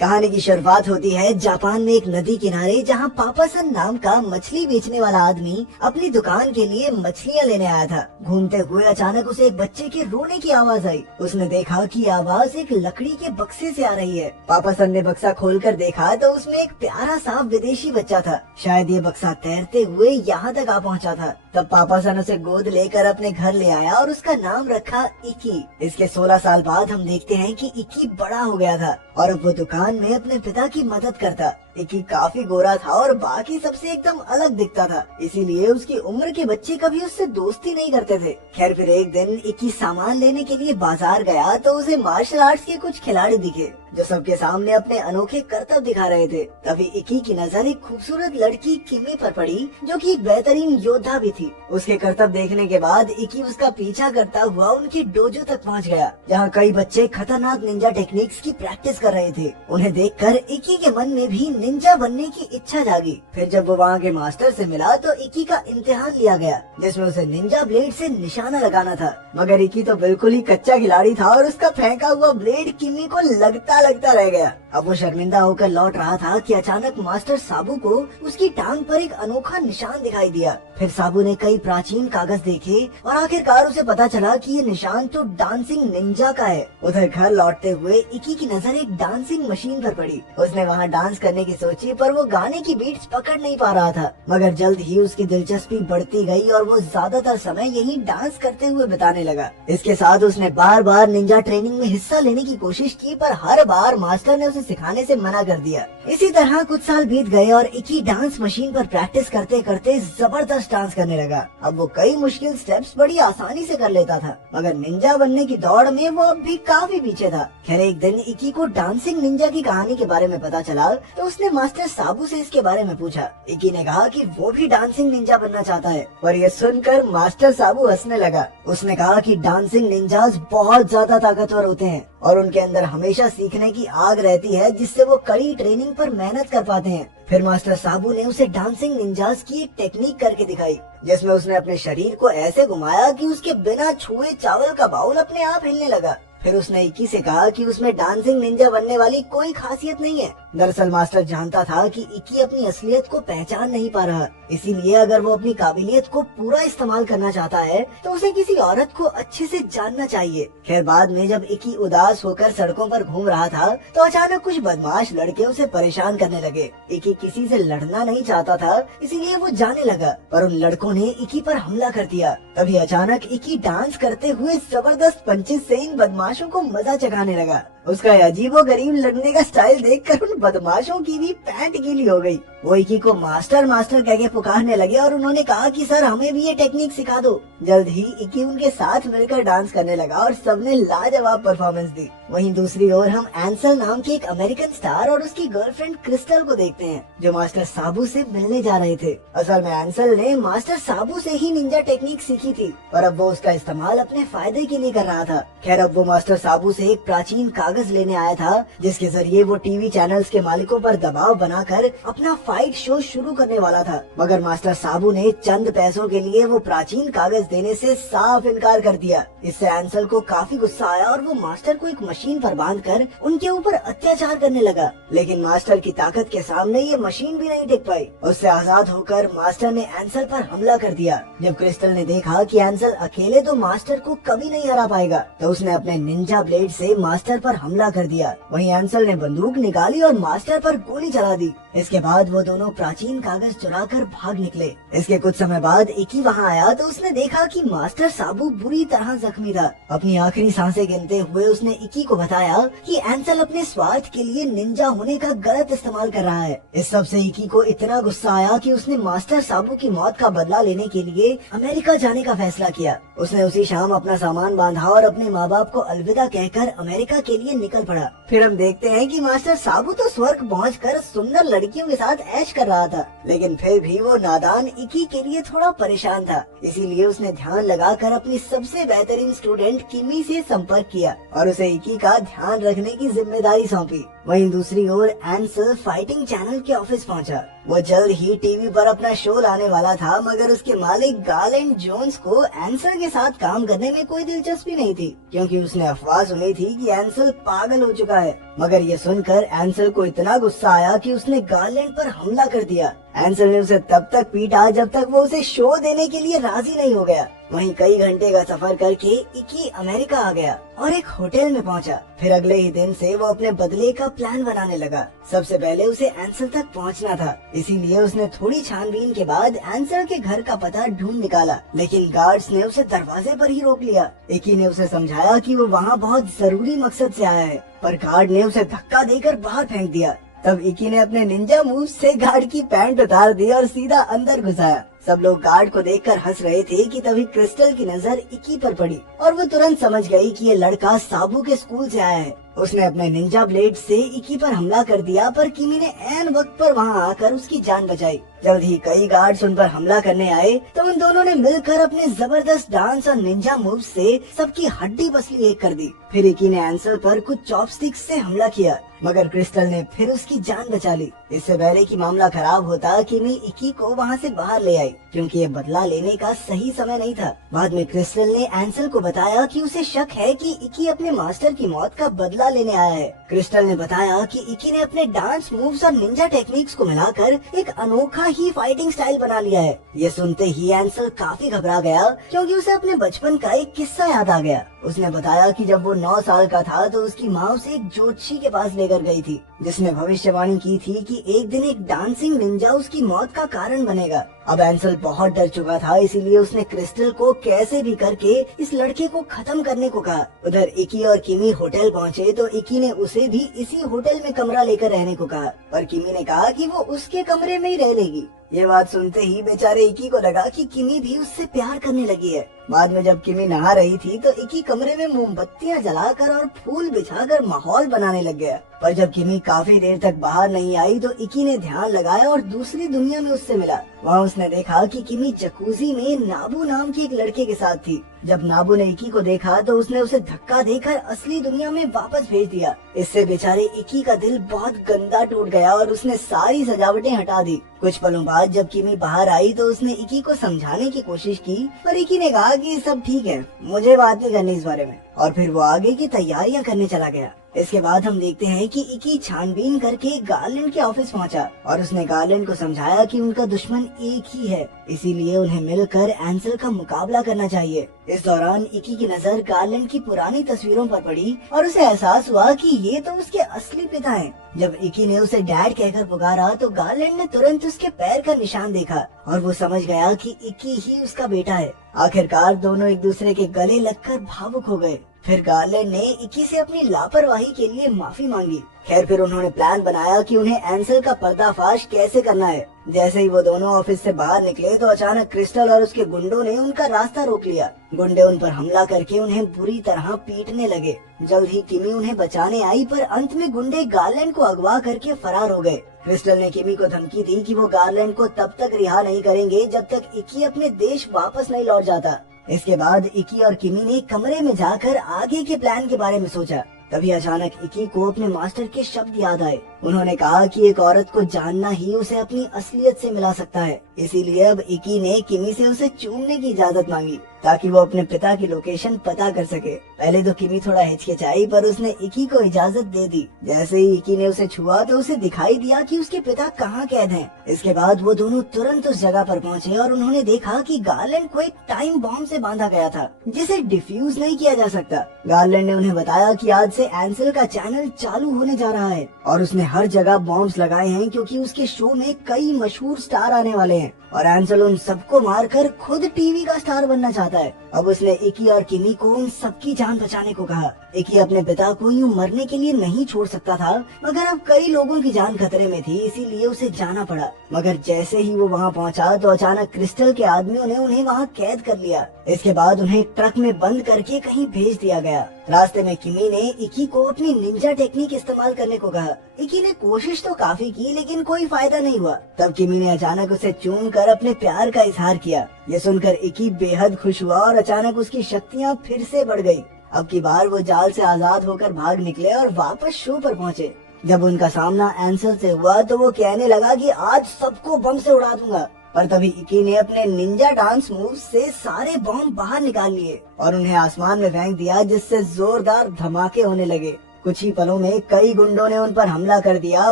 कहानी की शुरुआत होती है जापान में एक नदी किनारे, जहाँ पापासन नाम का मछली बेचने वाला आदमी अपनी दुकान के लिए मछलियाँ लेने आया था। घूमते हुए अचानक उसे एक बच्चे के रोने की आवाज आई। उसने देखा कि आवाज एक लकड़ी के बक्से से आ रही है। पापासन ने बक्सा खोलकर देखा तो उसमें एक प्यारा सा विदेशी बच्चा था। शायद ये बक्सा तैरते हुए यहाँ तक आ पहुँचा था। तब पापासन उसे गोद लेकर अपने घर ले आया और उसका नाम रखा इकी। इसके 16 साल बाद हम देखते हैं कि इकी बड़ा हो गया था और अब वो दुकान में अपने पिता की मदद करता। इकी काफी गोरा था और बाकी सबसे एकदम अलग दिखता था, इसीलिए उसकी उम्र के बच्चे कभी उससे दोस्ती नहीं करते थे। खैर फिर एक दिन इकी सामान लेने के लिए बाजार गया तो उसे मार्शल आर्ट्स के कुछ खिलाड़ी दिखे जो सबके सामने अपने अनोखे करतब दिखा रहे थे। तभी इकी की नजर एक खूबसूरत लड़की किमी पर पड़ी जो कि एक बेहतरीन योद्धा भी थी। उसके करतब देखने के बाद इकी उसका पीछा करता हुआ उनके डोजो तक पहुंच गया, जहां कई बच्चे खतरनाक निंजा टेक्निक्स की प्रैक्टिस कर रहे थे। उन्हें देखकर इकी के मन में भी निंजा बनने की इच्छा जागी। फिर जब वो वहाँ के मास्टर से मिला तो इकी का इम्तिहान लिया गया, जिसमें उसे निंजा ब्लेड से निशाना लगाना था। मगर इकी तो बिल्कुल ही कच्चा खिलाड़ी था और उसका फेंका हुआ ब्लेड किमी को लगता रह गया। अब वो शर्मिंदा होकर लौट रहा था कि अचानक मास्टर साबू को उसकी टांग पर एक अनोखा निशान दिखाई दिया। फिर साबू ने कई प्राचीन कागज देखे और आखिरकार उसे पता चला कि ये निशान तो डांसिंग निंजा का है। उधर घर लौटते हुए इकी की नजर एक डांसिंग मशीन पर पड़ी। उसने वहाँ डांस करने की सोची, पर वो गाने की बीट्स पकड़ नहीं पा रहा था। मगर जल्द ही उसकी दिलचस्पी बढ़ती गई और वो ज्यादातर समय यही डांस करते हुए बिताने लगा। इसके साथ उसने बार बार निंजा ट्रेनिंग में हिस्सा लेने की कोशिश की, पर हर बार मास्टर ने उसे सिखाने से मना कर दिया। इसी तरह कुछ साल बीत गए और इकी डांस मशीन पर प्रैक्टिस करते करते जबरदस्त डांस करने लगा। अब वो कई मुश्किल स्टेप्स बड़ी आसानी से कर लेता था, मगर निंजा बनने की दौड़ में वो अब भी काफी पीछे था। खैर एक दिन इकी को डांसिंग निंजा की कहानी के बारे में पता चला तो उसने मास्टर साबू से इसके बारे में पूछा। इकी ने कहा कि वो भी डांसिंग निंजा बनना चाहता है, पर ये सुनकर मास्टर साबू हंसने लगा। उसने कहा कि डांसिंग निंजास बहुत ज्यादा ताकतवर होते हैं और उनके अंदर हमेशा सीखने की आग रहती है, जिससे वो कड़ी ट्रेनिंग पर मेहनत कर पाते हैं। फिर मास्टर साबू ने उसे डांसिंग निंजास की एक टेक्निक करके दिखाई, जिसमें उसने अपने शरीर को ऐसे घुमाया कि उसके बिना छुए चावल का बाउल अपने आप हिलने लगा। फिर उसने इकी से कहा कि उसमें डांसिंग निंजा बनने वाली कोई खासियत नहीं है। दरअसल मास्टर जानता था कि इकी अपनी असलियत को पहचान नहीं पा रहा, इसीलिए अगर वो अपनी काबिलियत को पूरा इस्तेमाल करना चाहता है तो उसे किसी औरत को अच्छे से जानना चाहिए। खैर बाद में जब इकी उदास होकर सड़कों पर घूम रहा था तो अचानक कुछ बदमाश लड़के उसे परेशान करने लगे। इकी किसी से लड़ना नहीं चाहता था, इसीलिए वो जाने लगा, पर उन लड़कों ने इकी पर हमला कर दिया। तभी अचानक इकी डांस करते हुए जबरदस्त पंचेस से इन बदमाशों को मजा चखाने लगा। उसका अजीबो गरीब लगने का स्टाइल देखकर उन बदमाशों की भी पैंट गीली हो गई। वो इकी को मास्टर मास्टर कह के पुकारने लगे और उन्होंने कहा कि सर हमें भी ये टेक्निक सिखा दो। जल्द ही इकी उनके साथ मिलकर डांस करने लगा और सबने लाजवाब परफॉर्मेंस दी। वहीं दूसरी ओर हम एंसल नाम के एक अमेरिकन स्टार और उसकी गर्लफ्रेंड क्रिस्टल को देखते हैं, जो मास्टर साबू से मिलने जा रहे थे। असल में एंसल ने मास्टर साबू से ही निंजा टेक्निक सीखी थी और अब वो उसका इस्तेमाल अपने फायदे के लिए कर रहा था। खैर अब वो मास्टर साबू से एक प्राचीन कागज लेने आया था, जिसके जरिए वो टीवी चैनल्स के मालिकों पर दबाव बनाकर अपना फाइट शो शुरू करने वाला था। मगर मास्टर साबू ने चंद पैसों के लिए वो प्राचीन कागज देने से साफ इनकार कर दिया। इससे एंसल को काफी गुस्सा आया और वो मास्टर को एक मशीन पर बांधकर उनके ऊपर अत्याचार करने लगा। लेकिन मास्टर की ताकत के सामने ये मशीन भी नहीं टिक पाई। उससे आजाद होकर मास्टर ने एंसल पर हमला कर दिया। जब क्रिस्टल ने देखा कि एंसल अकेले तो मास्टर को कभी नहीं हरा पाएगा, तो उसने अपने निंजा ब्लेड से मास्टर पर हमला कर दिया। वहीं एंसल ने बंदूक निकाली और मास्टर पर गोली चला दी। इसके बाद वो दोनों प्राचीन कागज चुराकर भाग निकले। इसके कुछ समय बाद इकी वहाँ आया तो उसने देखा कि मास्टर साबू बुरी तरह जख्मी था। अपनी आखिरी सांसें गिनते हुए उसने इकी को बताया कि एंसल अपने स्वार्थ के लिए निंजा होने का गलत इस्तेमाल कर रहा है। इस सब से इकी को इतना गुस्सा आया कि उसने मास्टर साबू की मौत का बदला लेने के लिए अमेरिका जाने का फैसला किया। उसने उसी शाम अपना सामान बांधा और अपने माँ बाप को अलविदा कहकर अमेरिका के लिए निकल पड़ा। फिर हम देखते हैं कि मास्टर साबू तो स्वर्ग पहुंचकर सुंदर लड़कियों के साथ ऐश कर रहा था, लेकिन फिर भी वो नादान इकी के लिए थोड़ा परेशान था। इसीलिए उसने ध्यान लगाकर अपनी सबसे बेहतरीन स्टूडेंट किमी से संपर्क किया और उसे इकी का ध्यान रखने की जिम्मेदारी सौंपी। वहीं दूसरी ओर एंसल फाइटिंग चैनल के ऑफिस पहुंचा। वो जल्द ही टीवी पर अपना शो लाने वाला था, मगर उसके मालिक गार्लैंड जोन्स को एंसल के साथ काम करने में कोई दिलचस्पी नहीं थी, क्योंकि उसने अफवाह सुनी थी कि एंसल पागल हो चुका है। मगर ये सुनकर एंसल को इतना गुस्सा आया कि उसने गार्लैंड पर हमला कर दिया। एंसल ने उसे तब तक पीटा जब तक वो उसे शो देने के लिए राजी नहीं हो गया। वहीं कई घंटे का सफर करके इकी अमेरिका आ गया और एक होटल में पहुंचा। फिर अगले ही दिन से वो अपने बदले का प्लान बनाने लगा। सबसे पहले उसे एंसल तक पहुंचना था, इसीलिए उसने थोड़ी छानबीन के बाद एंसल के घर का पता ढूंढ निकाला, लेकिन गार्ड्स ने उसे दरवाजे पर ही रोक लिया। इकी ने उसे समझाया कि वो वहाँ बहुत जरूरी मकसद से आया है, पर गार्ड ने उसे धक्का देकर बाहर फेंक दिया। तब इकी ने अपने निंजा मूव से गार्ड की पैंट उतार दी और सीधा अंदर घुसाया। सब लोग गार्ड को देखकर हंस रहे थे कि तभी क्रिस्टल की नजर इकी पर पड़ी और वो तुरंत समझ गई कि ये लड़का साबू के स्कूल से आया है। उसने अपने निंजा ब्लेड से इकी पर हमला कर दिया, पर किमी ने ऐन वक्त पर वहाँ आकर उसकी जान बचाई। जल्द ही कई गार्ड्स उन पर हमला करने आए तो उन दोनों ने मिलकर अपने जबरदस्त डांस और निंजा मूव से सबकी हड्डी पसली एक कर दी। फिर इकी ने एंसल पर कुछ चॉपस्टिक्स से हमला किया, मगर क्रिस्टल ने फिर उसकी जान बचा ली। इससे पहले कि मामला खराब होता, किमी इकी को वहाँ से बाहर ले आई, क्योंकि ये बदला लेने का सही समय नहीं था। बाद में क्रिस्टल ने एंसल को बताया कि उसे शक है कि इकी अपने मास्टर की मौत का बदला लेने आया है। क्रिस्टल ने बताया कि इकी ने अपने डांस मूव्स और निंजा टेक्निक्स को मिलाकर एक अनोखा ही फाइटिंग स्टाइल बना लिया है। ये सुनते ही एंसल काफी घबरा गया, क्योंकि उसे अपने बचपन का एक किस्सा याद आ गया। उसने बताया कि जब वो 9 साल का था तो उसकी माँ उसे एक ज्योतिषी के पास लेकर गई थी, जिसने भविष्यवाणी की थी कि एक दिन एक डांसिंग निंजा उसकी मौत का कारण बनेगा। अब एंसल बहुत डर चुका था, इसीलिए उसने क्रिस्टल को कैसे भी करके इस लड़के को खत्म करने को कहा। उधर इकी और किमी होटल पहुँचे तो इकी ने उसे भी इसी होटल में कमरा लेकर रहने को कहा, पर किमी ने कहा कि वो उसके कमरे में ही रह लेगी। ये बात सुनते ही बेचारे इकी को लगा कि किमी भी उससे प्यार करने लगी है। बाद में जब किमी नहा रही थी तो इकी कमरे में मोमबत्तियां जलाकर और फूल बिछाकर माहौल बनाने लग गया। पर जब किमी काफी देर तक बाहर नहीं आई तो इकी ने ध्यान लगाया और दूसरी दुनिया में उससे मिला। वहाँ उसने देखा कि किमी जकूजी में नाबू नाम के एक लड़के के साथ थी। जब नाबू ने इकी को देखा तो उसने उसे धक्का देकर असली दुनिया में वापस भेज दिया। इससे बेचारे इकी का दिल बहुत गंदा टूट गया और उसने सारी सजावटें हटा दी। कुछ पलों बाद जब किमी बाहर आई तो उसने इकी को समझाने की कोशिश की, पर इकी ने कहा कि सब ठीक है, मुझे बात नहीं करनी इस बारे में, और फिर वो आगे की तैयारियां करने चला गया। इसके बाद हम देखते हैं कि इकी छानबीन करके गार्लैंड के ऑफिस पहुंचा और उसने गार्लैंड को समझाया कि उनका दुश्मन एक ही है, इसीलिए उन्हें मिलकर एंसल का मुकाबला करना चाहिए। इस दौरान इकी की नजर गार्लैंड की पुरानी तस्वीरों पर पड़ी और उसे एहसास हुआ कि ये तो उसके असली पिता हैं। जब इकी ने उसे डैड कहकर पुकारा तो गार्लैंड ने तुरंत उसके पैर का निशान देखा और वो समझ गया कि इकी ही उसका बेटा है। आखिरकार दोनों एक दूसरे के गले लगकर भावुक हो गए। फिर गार्लैंड ने इकी से अपनी लापरवाही के लिए माफी मांगी। खैर फिर उन्होंने प्लान बनाया कि उन्हें एंसल का पर्दाफाश कैसे करना है। जैसे ही वो दोनों ऑफिस से बाहर निकले तो अचानक क्रिस्टल और उसके गुंडों ने उनका रास्ता रोक लिया। गुंडे उन पर हमला करके उन्हें बुरी तरह पीटने लगे। जल्द ही किमी उन्हें बचाने आई, पर अंत में गुंडे गार्लैंड को अगवा करके फरार हो गए। क्रिस्टल ने किमी को धमकी दी कि वो गार्लैंड को तब तक रिहा नहीं करेंगे जब तक इकी अपने देश वापस नहीं लौट जाता। इसके बाद इकी और किमी ने कमरे में जाकर आगे के प्लान के बारे में सोचा। तभी अचानक इकी को अपने मास्टर के शब्द याद आए। उन्होंने कहा कि एक औरत को जानना ही उसे अपनी असलियत से मिला सकता है। इसीलिए अब इकी ने किमी से उसे चूमने की इजाजत मांगी ताकि वो अपने पिता की लोकेशन पता कर सके। पहले तो किमी थोड़ा हिचकिचाई, पर उसने इकी को इजाजत दे दी। जैसे ही इकी ने उसे छुआ तो उसे दिखाई दिया कि उसके पिता कहाँ कैद हैं। इसके बाद वो दोनों तुरंत उस जगह पर पहुँचे और उन्होंने देखा कि गार्लैंड को एक टाइम बॉम्ब से बांधा गया था, जिसे डिफ्यूज नहीं किया जा सकता। गार्लैंड ने उन्हें बताया कि आज से एंसल का चैनल चालू होने जा रहा है और उसने हर जगह बॉम्ब्स लगाए हैं, क्योंकि उसके शो में कई मशहूर स्टार आने वाले हैं और एंसल उन सबको मारकर खुद टीवी का स्टार बनना चाहता है। अब उसने इकी और किमी को उन सबकी जान बचाने को कहा। इकी अपने पिता को यूं मरने के लिए नहीं छोड़ सकता था, मगर अब कई लोगों की जान खतरे में थी, इसीलिए उसे जाना पड़ा। मगर जैसे ही वो वहाँ पहुँचा तो अचानक क्रिस्टल के आदमियों ने उन्हें वहाँ कैद कर लिया। इसके बाद उन्हें ट्रक में बंद करके कहीं भेज दिया गया। रास्ते में किमी ने इकी को अपनी निंजा टेक्निक इस्तेमाल करने को कहा। इकी ने कोशिश तो काफी की, लेकिन कोई फायदा नहीं हुआ। तब किमी ने अचानक उसे चूम कर अपने प्यार का इजहार किया। ये सुनकर इकी बेहद खुश हुआ और अचानक उसकी शक्तियाँ फिर से बढ़ गई। अब की बार वो जाल से आजाद होकर भाग निकले और वापस शो पर पहुँचे। जब उनका सामना एंसल से हुआ तो वो कहने लगा कि आज सबको बम से उड़ा दूंगा, पर तभी इकी ने अपने निंजा डांस मूव से सारे बम बाहर निकाल लिए और उन्हें आसमान में फेंक दिया, जिससे जोरदार धमाके होने लगे। कुछ ही पलों में कई गुंडों ने उन पर हमला कर दिया,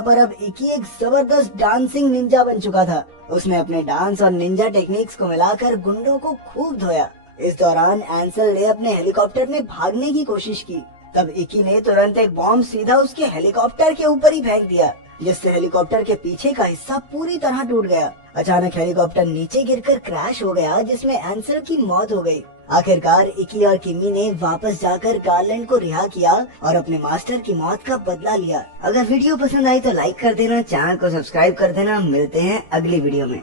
पर अब इकी एक जबरदस्त डांसिंग निंजा बन चुका था। उसने अपने डांस और निंजा टेक्निक्स को मिलाकर गुंडों को खूब धोया। इस दौरान एंसल ने अपने हेलीकॉप्टर में भागने की कोशिश की, तब इकी ने तुरंत एक बॉम्ब सीधा उसके हेलीकॉप्टर के ऊपर ही फेंक दिया, जिससे हेलीकॉप्टर के पीछे का हिस्सा पूरी तरह टूट गया। अचानक हेलीकॉप्टर नीचे गिरकर क्रैश हो गया, जिसमें एंसल की मौत हो गई। आखिरकार इकी और किमी ने वापस जाकर गार्लैंड को रिहा किया और अपने मास्टर की मौत का बदला लिया। अगर वीडियो पसंद आई तो लाइक कर देना, चैनल को सब्सक्राइब कर देना। मिलते हैं अगली वीडियो में।